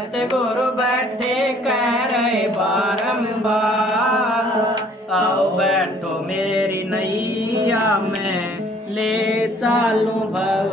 सतगुरु बैठे कह रहे बारंबार, आओ बैठो मेरी नैया में ले चालू भव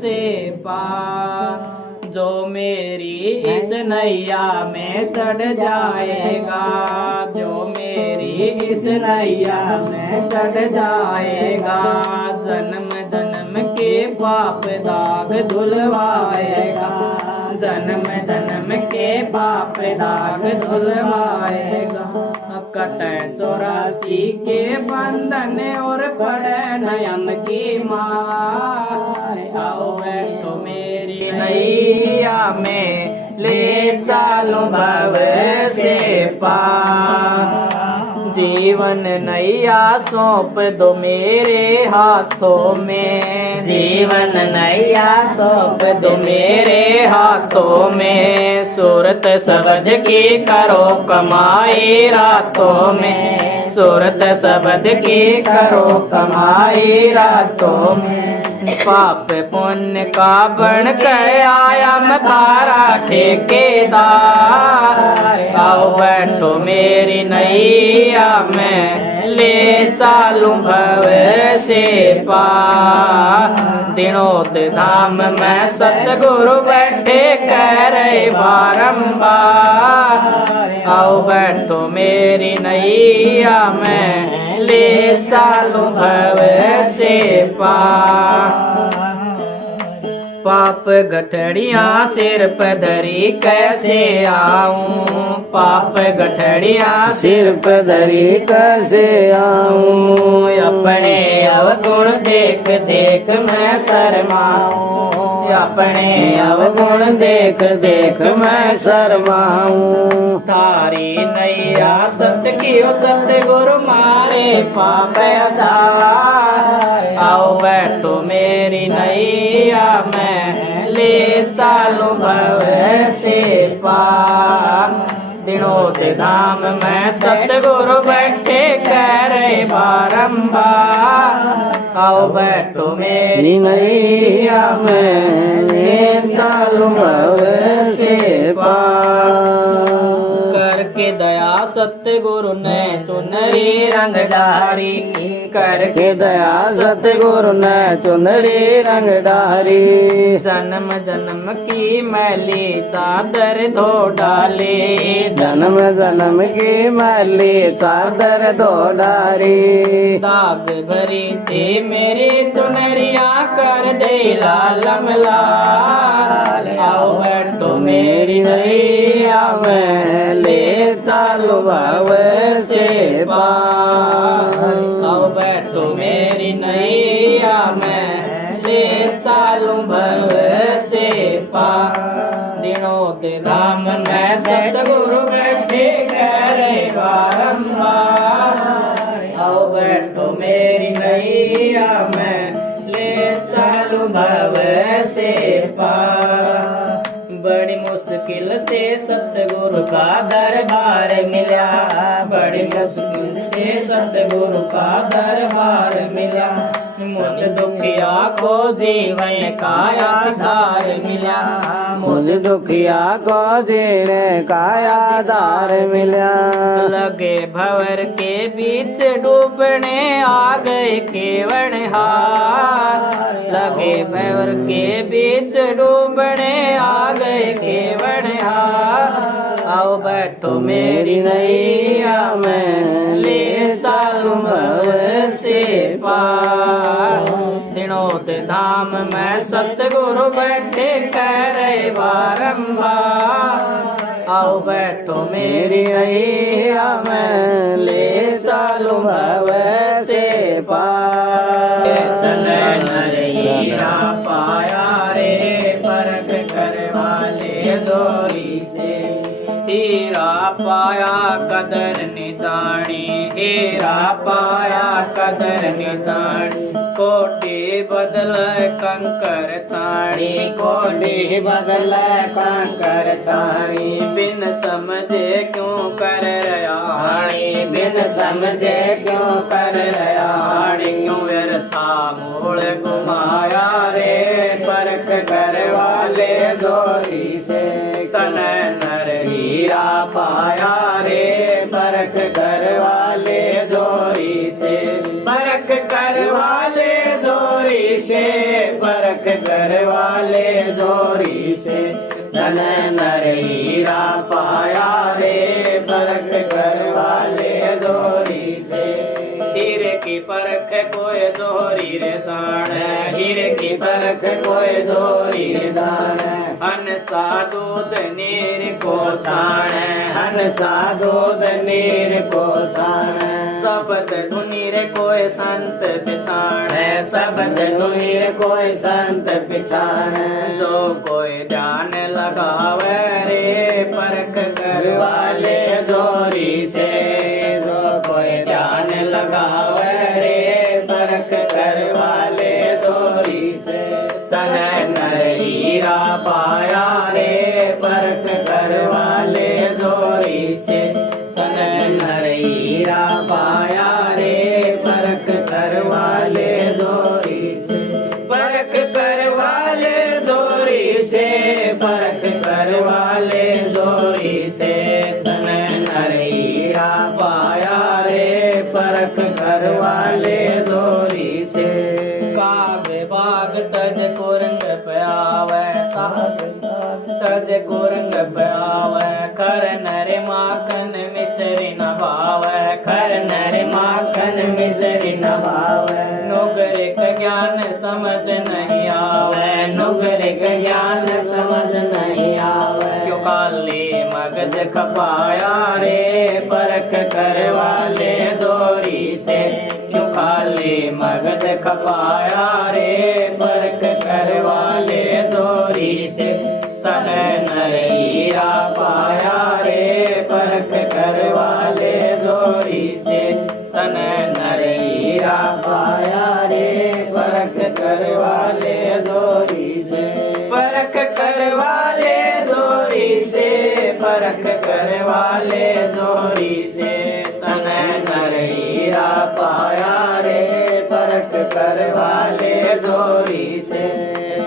से पार। जो मेरी इस नैया में चढ़ जाएगा, जो मेरी इस नैया में चढ़ जाएगा, जन्म जन्म के पाप दाग धुलवाएगा, जन्म जन्म के पाप दाग धुलवाएगा। कटे 84 के बंधन और पड़े नयन की मार, आओ बैठो मेरी नैया में ले चालो भव से पार। जीवन नैया सौंप दो मेरे हाथों में, जीवन नैया सौंप दो मेरे हाथों में, सूरत शब्द की करो कमाई रातों में, सूरत शब्द की करो कमाई रातों में। पाप पुण्य का बन के आया मतारा ठेकेदार, आओ बैठो मेरी नैया में ले चालू भव से पार। दिनों धाम में सतगुरु बैठे कह रहे बारंबार, आओ बैठो मेरी नैया में ले चालू भव से पार। पाप गठड़ियाँ सिर पर धरी कैसे आऊं, पाप गठड़ियाँ सिर पर धरी कैसे आऊं, अपने अवगुण देख देख मैं शर्माऊं, अपने अवगुण देख देख मैं शर्माऊं। थारी नैया सत्य की सतगुरु मारे पाप हजार, आओ बैठो मेरी नैया में ले चालो भव से पार। दिनों धाम में सतगुरु बैठे कह रहे बारंबार, आओ बैठो मेरी नैया में ले चालो भव से पार। करके दया सतगुरु ने चुनरी रंग डारी, करके दया सतगुरु ने चुनरी रंग डारी, जन्म जन्म की मैली चादर धो डाले, जन्म जन्म की मैली चादर धो डारी। दाग भरी थी मेरी चुनरिया कर दे लालम लाल, आओ बैठो मेरी नैया में ले चालो भव से पार, आओ बैठो मेरी नैया में ले चालू भव से पार। दिनों धाम में सतगुरु बैठे कह रहे बारंबार, आओ बैठो मेरी नैया में ले चालू भव से पार। बड़ी मुश्किल से सतगुरु का दरबार मिला, बड़ी मुश्किल से सतगुरु का दरबार मिला, मुझ दुखिया को जीवन का आधार मिला, मुझ दुखिया को जीने का आधार मिला। लगे भंवर के बीच डूबने आ गए केवड़हार, लगे भंवर के बीच डूबने आ गए केवड़हार, आओ बैठो मेरी नैया में ले चालू भव से पार। दिनों धाम में सतगुरु बैठे कह रहे बारंबार, आओ बैठो मेरी नैया में ले चालो भव से पार। नैया पाया रे परख कर वाले जोरी से, हीरा पाया कदर निजानी, हीरा पाया कदर निजानी, कोटि बदल कंकर छाणी, कोटि बदल कंकर छाणी, बिन समझे क्यों कर रयाणी, बिन समझे क्यों कर रयाणी, क्यों व्यर्था मोड़ घुमाया रे परख कर वाले जोरी से, तन नर हीरा पाया रे परख कर वाले जोरी से परख कर वाले जोरी से परख कर वाले जोरी से तन नर हीरा पाया रे परख कर वाले जोरी से हीरे की परख कोई जोरी रे दान हीरे की परख कोई जोरी रे दान हन सा दूध नीर को छाण हन सा दूध नीर को छाण शब्द धुनी रे कोई संत पिछाण शब्द धुनी रे कोई संत पिछाण जो कोई ध्यान लगावे रे परख कर वाले जोरी से जो कोई ध्यान लगावे रे परख कर वाले जोरी से तन नर हीरा पाया रे परख कर वाले जोरी से तन नर हीरा पाया रे परख कर वाले जोरी से परख कर वाले जोरी से परख कर वाले जोरी से तन नर हीरा पाया रे परख कर वाले जोरी से काव्य बाग तज कुरंग प्यावे तज कुरंग प्यावे कर नर माखन मिसरी न भावे कर नर माखन मिसरी न भावे नुगर का ज्ञान समझ नहीं आवे नुगर का ज्ञान समझ नहीं आवे क्यों काली मगज खपाया रे परख कर वाले जोरी से क्यों खाली मगज खपाया रे परख कर वाले जोरी से तन नर हीरा पाया रे परख कर वाले जोरी से तन नर हीरा पाया रे परख कर वाले जोरी से परख कर वाले जोरी से परख कर वाले जोरी से तन नर हीरा पाया रे परख कर वाले जोरी से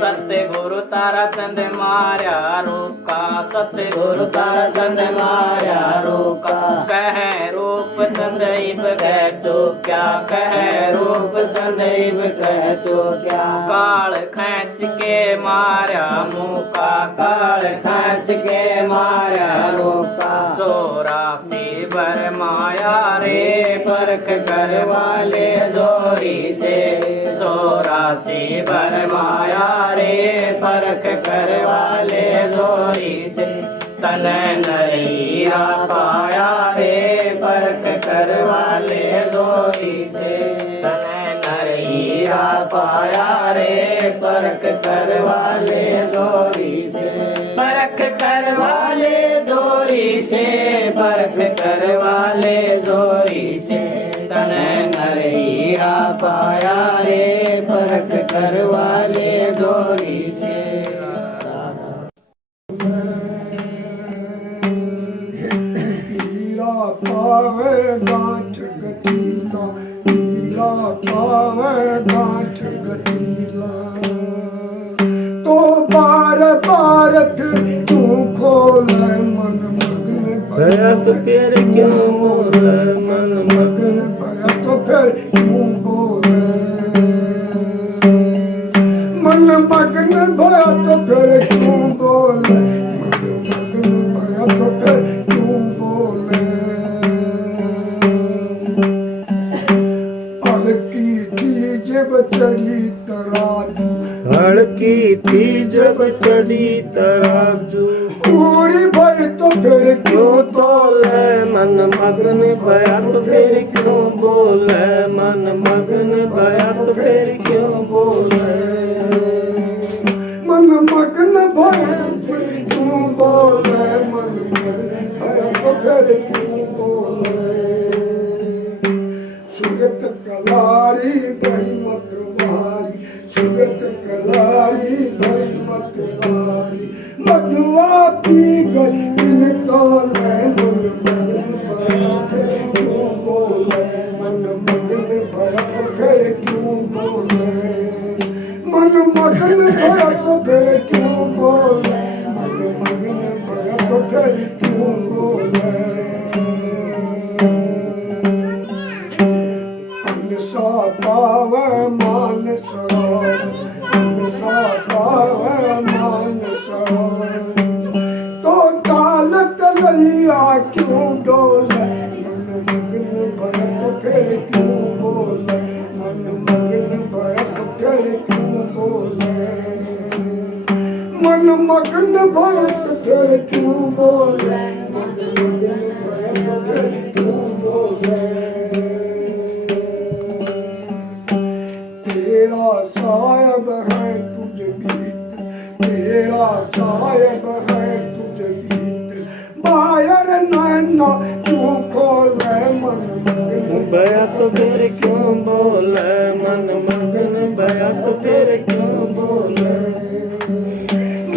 सत्य गुरु तारा चंद मार्या रोका सत्य गुरु तारा चंद मार्या रोका कह रूप चंद इब कह चुक्या कह रूप चंद इब कह चुक्या काल खींच के मार्या मुका काल खींच के मार्या रोका 84 बर माया रे परख कर वाले जोरी से 84 बर माया रे परख कर वाले जोरी से तन नर हीरा पाया रे परख कर वाले जोरी से तन नर हीरा पाया रे परख कर वाले जोरी से परख कर वाले जोरी से परख कर वाले जोरी से तन नर हीरा पाया रे परख कर वाले जोरी से हीरा पावे गांठ गठीला हीरा पावे गांठ गठीला तो बार बार फिर तू खोले मन मग्न भया तो फिर क्यों बोले मन मग्न भया तो फिर क्यों बोले मन मग्न भया तो फिर क्यों बोले मन मग्न भया तो फिर क्यों बोले अलकी थी जब चढ़ी तराजू हड़की थी जब चढ़ी तराजू पूरी भर तो फिर क्यों तोले मन मग्न भया तो फिर क्यों बोले मन मग्न भया तो फिर क्यों बोले मन मग्न भया फिर क्यों बोले मन मग्न भया तो फिर क्यों बोले सूरत कलारी भई मतवारी सूरत कलारी भई मतवारी मधुआ पी गई इन तोले मन मग्न भया फिर क्यों बोले मन मग्न भया तो फिर क्यों बोले मन मग्न भया तो फिर क्यों बोले मन मग्न भया फिर क्यों बोले सा पावे मान सरोवर सा पावे मान सरोवर तो ताल तलैया क्यों डोले मन मगन भरत फिर क्यों बोले मन मगन भरत फिर क्यों बोले मन मगन भरत फिर क्यों बोले मन मगन भरत फिर क्यों बोले तेरा साहिब है तुझ बीत तेरा साहिब है तुझ बीत बाहर नैना क्यों खोले मन मगन भया तो फिर क्यों बोले मन मगन भया तो फिर क्यों बोले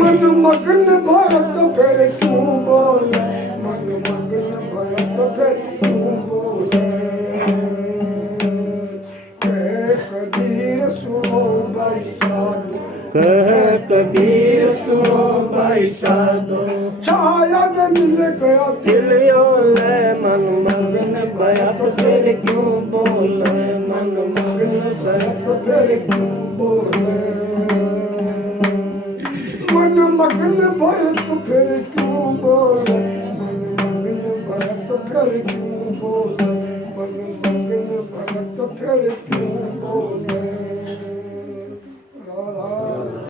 मन मगन भरत फिर क्यों बोले मन मगन भरत फिर क्यों बोले कबीर सुनो भाई साधु कह कबीर सुनो भाई साधो शायद मिल गया दिलियो ले मन मगन भया तो फिर क्यों बोले मन मगन भया तो फिर क्यों